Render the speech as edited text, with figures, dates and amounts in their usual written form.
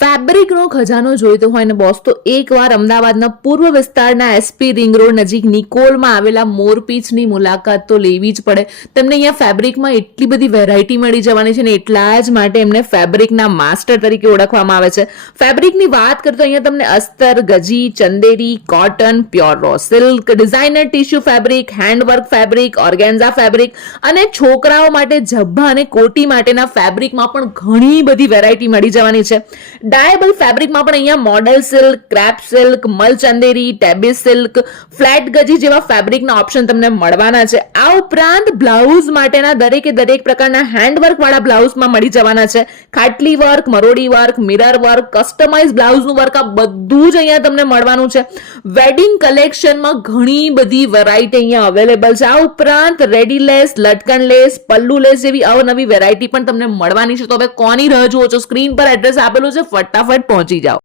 ફેબ્રિકનો ખજાનો જોઈતો હોય ને બોસ તો એકવાર અમદાવાદના પૂર્વ વિસ્તારના એસપી રિંગ રોડ નજીક નિકોલમાં આવેલા મોરપીંછની મુલાકાત તો લેવી જ પડે. તેમને અહીંયા ફેબ્રિકમાં એટલી બધી વેરાયટી મળી જવાની છે ને એટલા જ માટે એમને ફેબ્રિકના માસ્ટર તરીકે ઓળખવામાં આવે છે. ફેબ્રિકની વાત કરતો અહીંયા તમને અસ્તર, ગજી, Chanderi, cotton, pure raw silk, designer tissue fabric, handwork fabric, organza fabric અને છોકરાઓ માટે ઝભ્ભા અને કોટી માટેના ફેબ્રિકમાં પણ ઘણી બધી વેરાયટી મળી જવાની છે. ડાયેબલ ફેબ્રિકમાં પણ અહીંયા મોડલ સિલ્ક, ક્રેપ સિલ્ક, મલ ચંદેરી, ટેબી સિલ્ક, ફ્લેટ ગજી જેવા ફેબ્રિકના ઓપ્શન તમને મળવાના છે. આ ઉપરાંત બ્લાઉઝ માટેના દરેકે દરેક પ્રકારના હેન્ડવર્ક વાળા બ્લાઉઝમાં મળી જવાના છે. ખાટલી વર્ક, મરોડી વર્ક, મિરર વર્ક, કસ્ટમાઇઝ બ્લાઉઝનું વર્ક, આ બધું જ અહીંયા તમને મળવાનું છે. વેડિંગ કલેક્શનમાં ઘણી બધી વેરાયટી અહીંયા અવેલેબલ છે. આ ઉપરાંત રેડી લેસ, લટકન લેસ, પલ્લુ લેસ જેવી અવનવી વેરાયટી પણ તમને મળવાની છે. તો હવે કોની રાહ જુઓ છો? સ્ક્રીન પર એડ્રેસ આપેલું છે, ફટાફટ પહોંચી જાઓ.